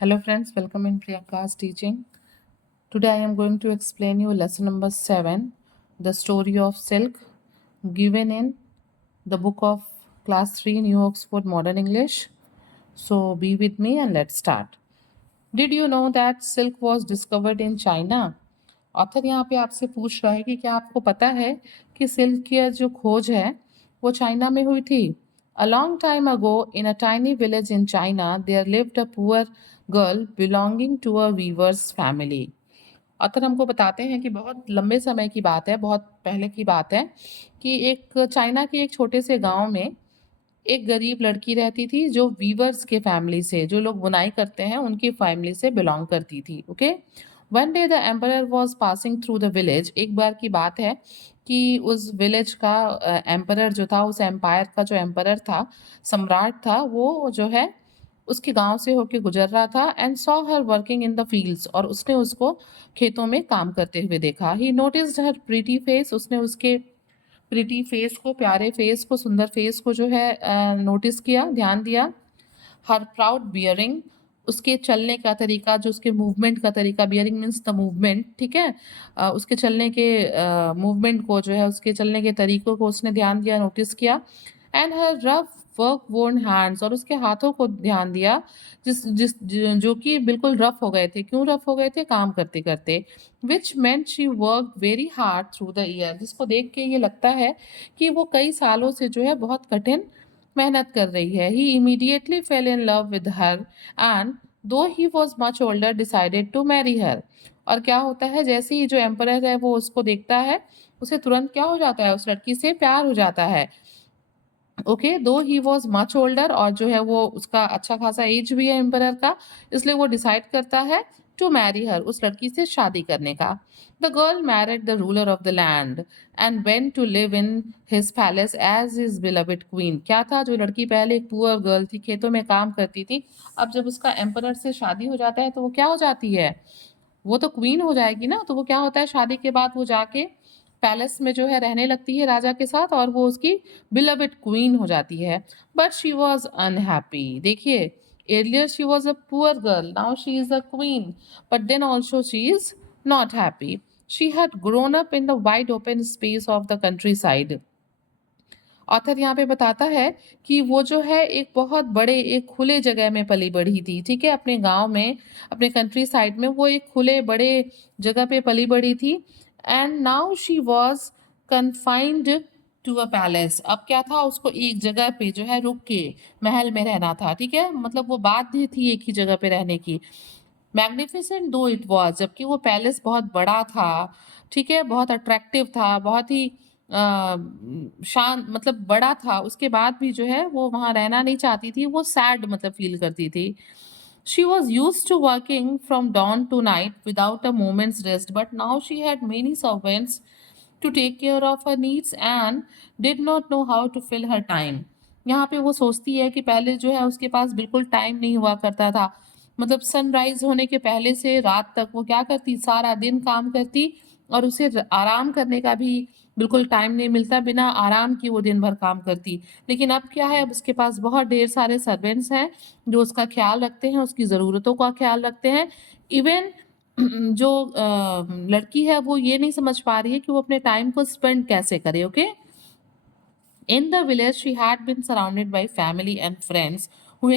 Hello friends, welcome in Priyanka's teaching. Today I am going to explain you lesson number 7, the story of silk, given in the book of class 3 New Oxford Modern English. So be with me and let's start. Did you know that silk was discovered in China? Author यहाँ पे आपसे पूछ रहा है कि क्या आपको पता है कि सिल्क की जो खोज है वो चाइना में हुई थी। A long time ago, in a tiny village in China, there lived a poor girl belonging to a weaver's family. Author हमको बताते हैं कि बहुत लंबे समय की बात है, बहुत पहले की बात है कि एक चाइना के एक छोटे से गांव में एक गरीब लड़की रहती थी जो वीवर्स के फैमिली से, जो लोग बुनाई करते हैं उनकी फैमिली से बिलोंग करती थी। Okay, one day the emperor was passing through the village. एक बार की बात है कि उस विलेज का एम्परर जो था, उस एम्पायर का जो एम्परर था, सम्राट था, वो जो है उसके गांव से होके गुजर रहा था and saw her working in the fields, और उसने उसको खेतों में काम करते हुए देखा। ही नोटिस्ड हर प्रीटी फेस, उसने उसके प्रिटी फेस को, प्यारे फेस को, सुंदर फेस को जो है नोटिस किया, ध्यान दिया। हर प्राउड बियरिंग, उसके चलने का तरीका, जो उसके मूवमेंट का तरीका, बियरिंग मीन्स द मूवमेंट, ठीक है। उसके चलने के मूवमेंट को जो है, उसके चलने के तरीकों को उसने ध्यान दिया, नोटिस किया। And her rough work worn hands, और उसके हाथों को ध्यान दिया जो कि बिल्कुल रफ हो गए थे। क्यों रफ हो गए थे? काम करते करते। Which meant she work very hard through the year, जिसको देख के ये लगता है कि वो कई सालों से जो है बहुत कठिन मेहनत कर रही है। He immediately fell in love with her and though he was much older decided to marry her. और क्या होता है, जैसे ही जो एम्परर है वो उसको देखता है, उसे तुरंत क्या हो जाता है, उस लड़की से प्यार हो जाता है। ओके, दो ही वॉज मच ओल्डर, और जो है वो उसका अच्छा खासा एज भी है एम्परर का, इसलिए वो डिसाइड करता है टू मैरी हर, उस लड़की से शादी करने का। The girl married the ruler of the land and went to live in his palace as his beloved queen. क्या था, जो लड़की पहले एक पुअर गर्ल थी, खेतों में काम करती थी, अब जब उसका एम्परर से शादी हो जाता है तो वो क्या हो जाती है, वो तो क्वीन हो जाएगी ना। तो वो क्या होता है, शादी के बाद वो जाके पैलेस में जो है रहने लगती है राजा के साथ, और वो उसकी बिलवेड क्वीन हो जाती है। But she was unhappy. देखिए, earlier she was a poor girl, now she is a queen, but then also she is not happy. She had grown up in the wide open space of the countryside. Author यहाँ पे बताता है कि वो जो है एक बहुत बड़े, एक खुले जगह में पली बढ़ी थी, ठीक है, अपने गांव में, अपने कंट्री साइड में वो एक खुले बड़े जगह पे पली बढ़ी थी। And now she was confined to a palace. अब क्या था, उसको एक जगह पे जो है रुक के महल में रहना था, ठीक है, मतलब वो बाध्य थी एक ही जगह पे रहने की। मैग्निफिसेंट दो इट वॉज, जबकि वो पैलेस बहुत बड़ा था, ठीक है, बहुत अट्रैक्टिव था, बहुत ही शांत, मतलब बड़ा था, उसके बाद भी जो है वो वहाँ रहना नहीं चाहती थी, वो सैड मतलब फील करती थी। She was used to working from dawn to night without a moment's rest, but now she had many servants to take care of her needs and did not know how to fill her time. यहाँ पे वो सोचती है कि पहले जो है उसके पास बिल्कुल टाइम नहीं हुआ करता था, मतलब सनराइज होने के पहले से रात तक वो क्या करती, सारा दिन काम करती, और उसे आराम करने का भी बिल्कुल टाइम नहीं मिलता, बिना आराम की वो दिन भर काम करती। लेकिन अब क्या है, अब उसके पास बहुत ढेर सारे सर्वेंट्स हैं जो उसका ख्याल रखते हैं, उसकी ज़रूरतों का ख्याल रखते हैं। इवन जो लड़की है वो ये नहीं समझ पा रही है कि वो अपने टाइम को स्पेंड कैसे करे। Okay, in the village, she had been surrounded by family and friends who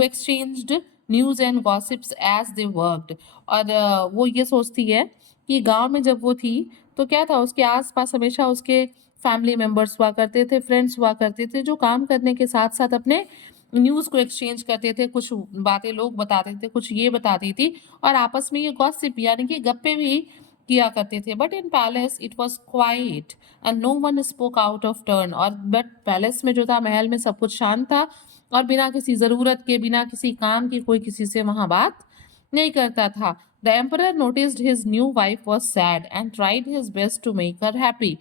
exchanged news and gossips as they worked. और वो ये सोचती है कि गांव में जब वो थी तो क्या था, उसके आसपास हमेशा उसके फैमिली मेंबर्स हुआ करते थे, फ्रेंड्स हुआ करते थे, जो काम करने के साथ साथ अपने न्यूज़ को एक्सचेंज करते थे, कुछ बातें लोग बताते थे, कुछ ये बताती थी, और आपस में ये गॉसिप यानी कि गप्पे भी किया करते थे। But in palace it was quiet and no one spoke out of turn. और बट पैलेस में जो था, महल में सब कुछ शांत था, और बिना किसी ज़रूरत के, बिना किसी काम की, कोई किसी से वहाँ बात नहीं करता था। The emperor noticed his new wife was sad and tried his best to make her happy.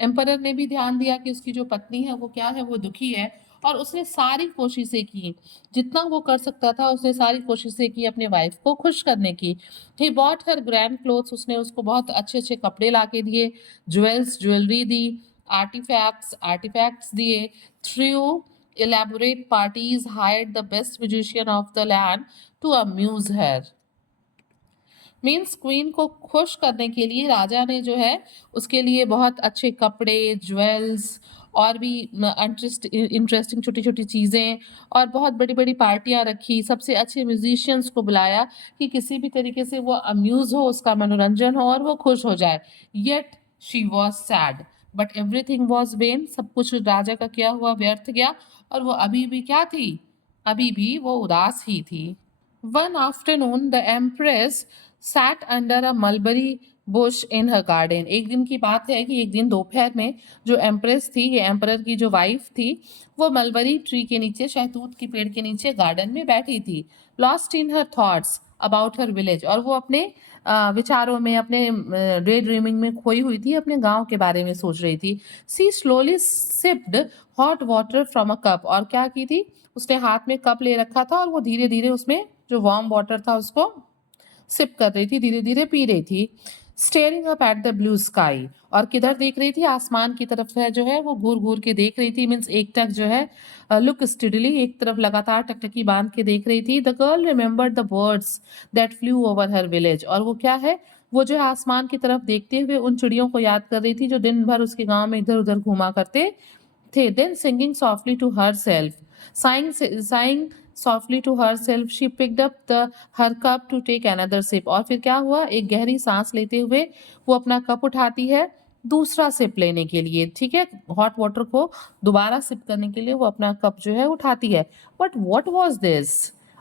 Emperor ने भी ध्यान दिया कि उसकी जो पत्नी है वो क्या है, वो दुखी है, और उसने सारी कोशिशें की, जितना वो कर सकता था उसने सारी कोशिशें की अपने वाइफ को खुश करने की। He bought her grand clothes, उसने उसको बहुत अच्छे अच्छे कपड़े ला के दिए, ज्वेल्स, ज्वेलरी दी, आर्टिफैक्ट्स दिए, through elaborate parties hired the best musician of the land to amuse her. Means queen को खुश करने के लिए राजा ने जो है उसके लिए बहुत अच्छे कपड़े, ज्वेल्स और भी इंटरेस्टिंग छोटी छोटी चीज़ें और बहुत बड़ी बड़ी पार्टियां रखी, सबसे अच्छे म्यूजिशियंस को बुलाया कि किसी भी तरीके से वो अम्यूज हो, उसका मनोरंजन हो और वो खुश हो जाए. Yet she was sad but everything was when. सब कुछ राजा का किया हुआ व्यर्थ गया और वो अभी भी क्या थी, अभी भी वो उदास ही थी. One afternoon, the empress sat under a mulberry bush in her garden. एक दिन की बात है कि एक दिन दोपहर में जो एम्प्रेस थी, ये एम्परर की जो वाइफ थी, वो मलबरी ट्री के नीचे, शहतूत के पेड़ के नीचे गार्डन में बैठी थी. Lost in her thoughts about her village. और वो अपने विचारों में, अपने डे ड्रीमिंग में खोई हुई थी, अपने गांव के बारे में सोच रही थी. She slowly sipped hot water from a cup. और क्या की थी, उसने हाथ में कप ले रखा था और वो धीरे धीरे उसमें जो वार्म वाटर था उसको सिप कर रही थी, धीरे धीरे पी रही थी. Steering up at the blue sky. और किधर देख रही थी, आसमान की तरफ है जो है वो घूर घूर के देख रही थी. मीन्स एक टक जो है लुक स्टडीली, एक तरफ लगातार टकटकी बांध के देख रही थी. The girl remembered the birds that flu over her village. और वो क्या है, वो जो है आसमान की तरफ देखते हुए उन चिड़ियों को याद कर रही थी जो दिन भर उसके गांव में इधर उधर घूमा करते थे. Then singing softly to herself, sighing softly to herself, she picked up her cup to take another sip. और फिर क्या हुआ, एक गहरी सांस लेते हुए वो अपना कप उठाती है दूसरा सिप लेने के लिए. ठीक है, हॉट वाटर को दोबारा सिप करने के लिए वो अपना कप जो है उठाती है. But what was this?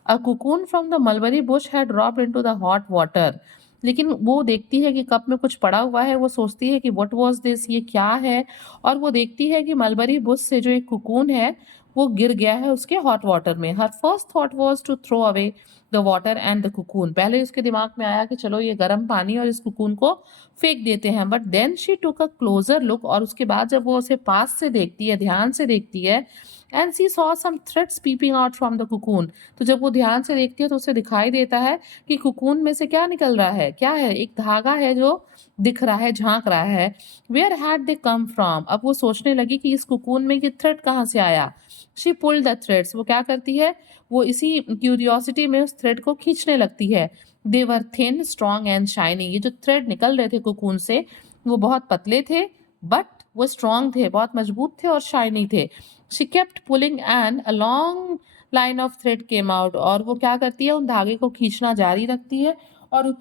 A cocoon from the mulberry Bush had dropped into the hot water. लेकिन वो देखती है कि कप में कुछ पड़ा हुआ है, वो सोचती है कि व्हाट वाज दिस, ये क्या है. और वो देखती है कि मलबरी बुश से जो एक कुकून है वो गिर गया है उसके हॉट वाटर में. Her first thought was to throw away the water and the cocoon. पहले उसके दिमाग में आया कि चलो ये गर्म पानी और इस कुकून को फेंक देते हैं. But then she took a closer look. और उसके बाद जब वो उसे पास से देखती है, ध्यान से देखती है, and she saw some threads peeping out from the cocoon. तो जब वो ध्यान से देखती है तो उसे दिखाई देता है कि कुकून में से क्या निकल रहा है, क्या है, एक धागा है जो दिख रहा है, झांक रहा है. Where had they come from. अब वो सोचने लगी कि इस कुकून में ये थ्रेड कहाँ से आया. She pulled the threads. वो क्या करती है, वो इसी क्यूरियोसिटी में उस थ्रेड को खींचने लगती है. दे वर थिन, स्ट्रॉन्ग एंड शाइनिंग. ये जो थ्रेड निकल रहे थे कुकून से वो बहुत पतले थे बट वो स्ट्रॉन्ग थे, बहुत मजबूत थे और शाइनी थे. She kept pulling and a long line of thread came out. और वो क्या करती है, उन धागे को खींचना जारी रखती है और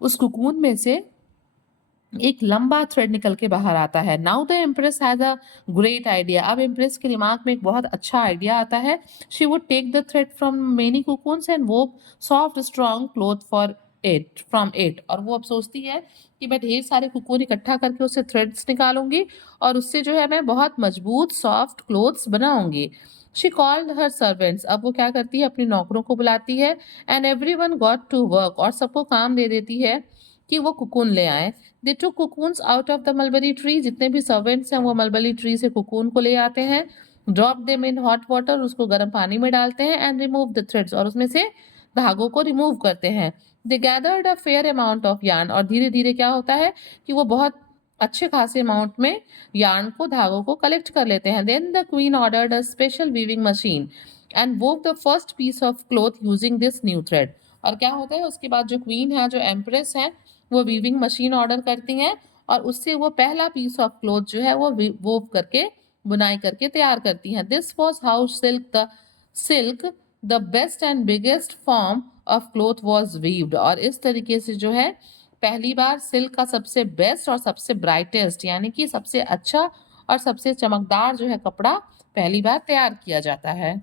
उस कुकून में से एक लंबा थ्रेड निकल के बाहर आता है. Now the empress has a great idea. अब इम्प्रेस के दिमाग में एक बहुत अच्छा आइडिया आता है. She would take the thread from many cocoons and weave soft strong cloth for it from it. और वो अब सोचती है कि मैं ढेर सारे कुकून इकट्ठा करके उससे थ्रेड्स निकालूंगी और उससे जो है मैं बहुत मजबूत सॉफ्ट क्लोथ्स बनाऊंगी. She called her servants. अब वो क्या करती है, अपनी नौकरों को बुलाती है. And everyone got to work. और सबको काम दे देती है कि वो कुकून ले आए. They took cocoons out of the mulberry tree. जितने भी सर्वेंट्स हैं वो मलबरी ट्री से कुकून को ले आते हैं. Drop them in hot water. उसको गर्म पानी में डालते हैं. And remove the threads. और उसमें से धागों को रिमूव करते हैं. They gathered a fair amount of yarn. और धीरे धीरे क्या होता है कि वो बहुत अच्छे खासे अमाउंट में यार्न को, धागों को कलेक्ट कर लेते हैं. Then the queen ordered a special weaving machine and wove the first piece of cloth using this new thread. और क्या होता है, उसके बाद जो क्वीन है, जो एम्प्रेस है, वो वीविंग मशीन ऑर्डर करती हैं और उससे वो पहला पीस ऑफ क्लॉथ जो है वो वोव करके, बुनाई करके तैयार करती हैं. This was how silk the best and biggest form of cloth was weaved. और इस तरीके से जो है पहली बार सिल्क का सबसे बेस्ट और सबसे ब्राइटेस्ट यानी कि सबसे अच्छा और सबसे चमकदार जो है कपड़ा पहली बार तैयार किया जाता है.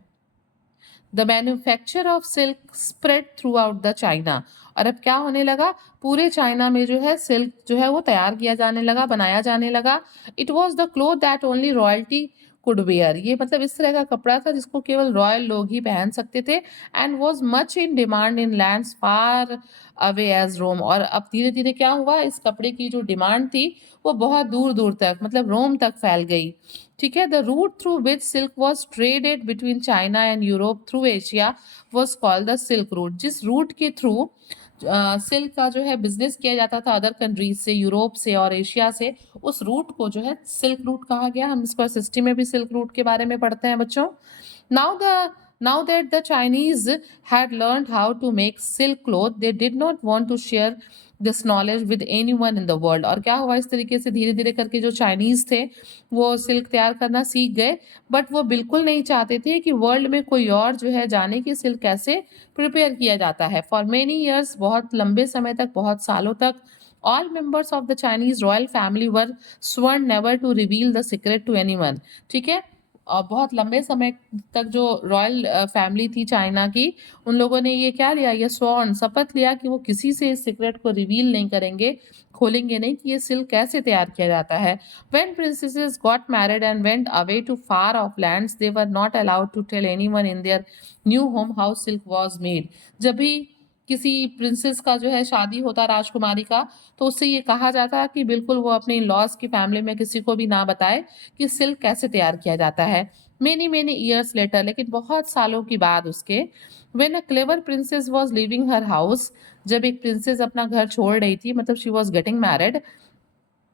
The manufacture of silk spread through out the China. और अब क्या होने लगा, पूरे चाइना में जो है सिल्क जो है वो तैयार किया जाने लगा, बनाया जाने लगा. It was the cloth that only royalty could wear. ये मतलब इस तरह का कपड़ा था जिसको केवल रॉयल लोग ही पहन सकते थे. And was much in demand in lands far away as Rome. और अब धीरे धीरे क्या हुआ, इस कपड़े की जो डिमांड थी वो बहुत दूर दूर तक, मतलब रोम तक फैल गई. ठीक है. The route through which silk was traded between China and Europe through Asia was called the silk route. जिस रूट के थ्रू सिल्क का जो है बिजनेस किया जाता था अदर कंट्रीज से, यूरोप से और एशिया से, उस रूट को जो है सिल्क रूट कहा गया. हम इसको एसएसटी में भी सिल्क रूट के बारे में पढ़ते हैं बच्चों. Now that the Chinese had learned how to make silk cloth, they did not want to share this knowledge with anyone in the world. और क्या हुआ, इस तरीके से धीरे धीरे करके जो चाइनीज थे वो सिल्क तैयार करना सीख गए, बट वो बिल्कुल नहीं चाहते थे कि वर्ल्ड में कोई और जो है जाने कि सिल्क कैसे प्रिपेयर किया जाता है। फॉर मेनी ईयर्स, बहुत लंबे समय तक, बहुत सालों तक, all members of the Chinese royal family were sworn never to reveal the secret to anyone. ठीक है, और बहुत लंबे समय तक जो रॉयल फैमिली थी चाइना की, उन लोगों ने ये क्या लिया, ये स्वर्ण शपथ लिया कि वो किसी से इस सीक्रेट को रिवील नहीं करेंगे, खोलेंगे नहीं कि ये सिल्क कैसे तैयार किया जाता है। When princesses got married and went away to far off lands, they were not allowed to tell anyone in their new home how silk was made. जब भी किसी प्रिंसेस का जो है शादी होता राजकुमारी का, तो उससे ये कहा जाता कि बिल्कुल वो अपने लॉज की फैमिली में किसी को भी ना बताए कि सिल्क कैसे तैयार किया जाता है। मेनी ईयर्स लेटर, लेकिन बहुत सालों की बाद उसके, when a clever princess was leaving her house, जब एक प्रिंसेस अपना घर छोड़ रही थी, मतलब she was getting married,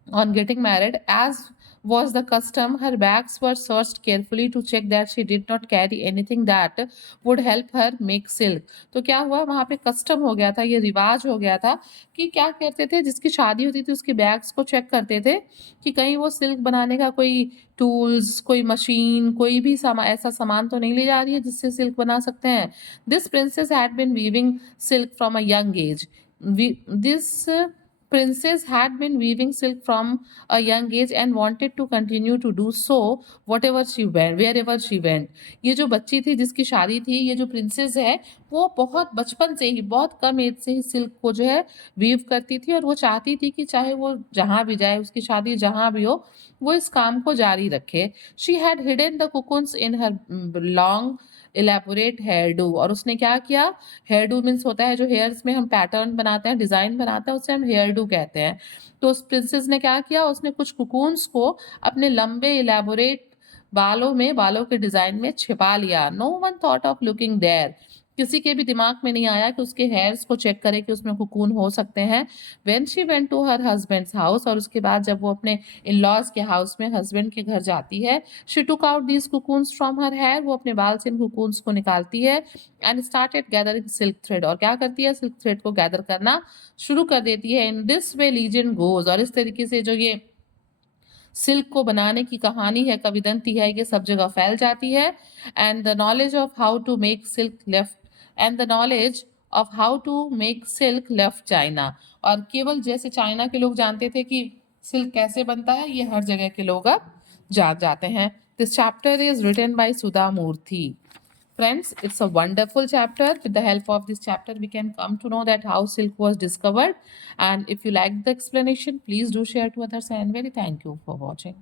on getting married, as was the custom, her bags were searched carefully to check that she did not carry anything that would help her make silk. तो क्या हुआ, वहाँ पे कस्टम हो गया था, ये रिवाज हो गया था कि क्या करते थे, जिसकी शादी होती थी उसके बैग्स को चेक करते थे कि कहीं वो सिल्क बनाने का कोई टूल्स, कोई मशीन, कोई भी ऐसा सामान तो नहीं ले जा रही है जिससे सिल्क बना सकते हैं। This princess had been weaving silk from a young age. This princess had been weaving silk from a young age and wanted to continue to do so whatever she went, wherever she went. ये जो बच्ची थी जिसकी शादी थी, ये जो princess है, वो बहुत बचपन से ही, बहुत कम एज से ही सिल्क को जो है वीव करती थी, और वो चाहती थी कि चाहे वो जहाँ भी जाए, उसकी शादी जहाँ भी हो, वो इस काम को जारी रखे। She had hidden the cocoons in her long elaborate hairdo, और उसने क्या किया, हेयर डू मीन्स होता है जो हेयर्स में हम पैटर्न बनाते हैं, डिजाइन बनाते हैं, उसे हम हेयर डू कहते हैं। तो उस प्रिंसेस ने क्या किया, उसने कुछ कुकून्स को अपने लंबे इलेबोरेट बालों में, बालों के डिजाइन में छिपा लिया। No one thought of looking there, किसी के भी दिमाग में नहीं आया कि उसके हेयर्स को चेक करे कि उसमें कुकून हो सकते हैं। When she went to her husband's house, और उसके बाद जब वो अपने इन लॉज के हाउस में हस्बैंड के घर जाती है, she took out these cocoons from her hair, वो अपने बाल से इन कुकून्स को निकालती है, and started gathering silk thread, और क्या करती है, सिल्क थ्रेड को गैदर करना शुरू कर देती है। In this way legend goes, और इस तरीके से जो ये सिल्क को बनाने की कहानी है, किंवदंती है, ये सब जगह फैल जाती है। And the knowledge of how to make silk left and the knowledge of how to make silk left China, और केवल जैसे चाइना के लोग जानते थे कि सिल्क कैसे बनता है, ये हर जगह के लोग अब जान जाते हैं। This chapter is written by Sudha Murty. Friends, it's a wonderful chapter. With the help of this chapter, we can come to know that how silk was discovered. And if you like the explanation, please do share to others. And very thank you for watching.